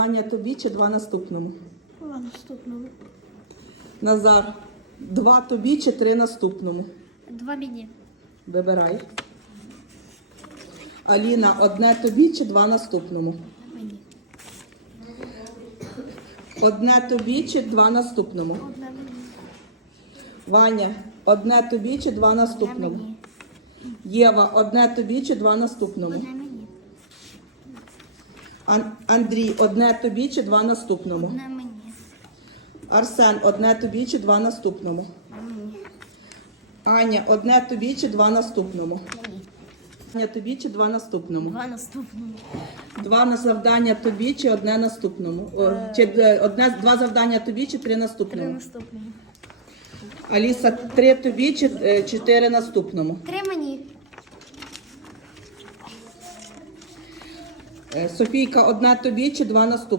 Аня, тобі чи 2 наступному? 2 наступному. Назар, 2 тобі чи 3 наступному? 2 мені. Вибирай. Аліна, 1 тобі чи 2 наступному? Мені. 1 тобі чи 2 наступному? 1 мені. Ваня, 1 тобі чи 2 1 наступному? мені. Єва, 1 тобі чи 2 наступному? 1 мені. Андрій, 1 тобі чи 2 наступному? 1 мені. Арсен, 1 тобі чи 2 наступному? Мені. Аня, 1 тобі чи 2 наступному? Мені. Аня, тобі чи 2 наступному? 2 наступному. 2 на завдання тобі чи 1 наступному? Два завдання тобі чи 3 3 наступному? наступному. Аліса, 3 тобі чи 4 наступному? 3 мені. Софійка, 1 тобі чи 2 наступному?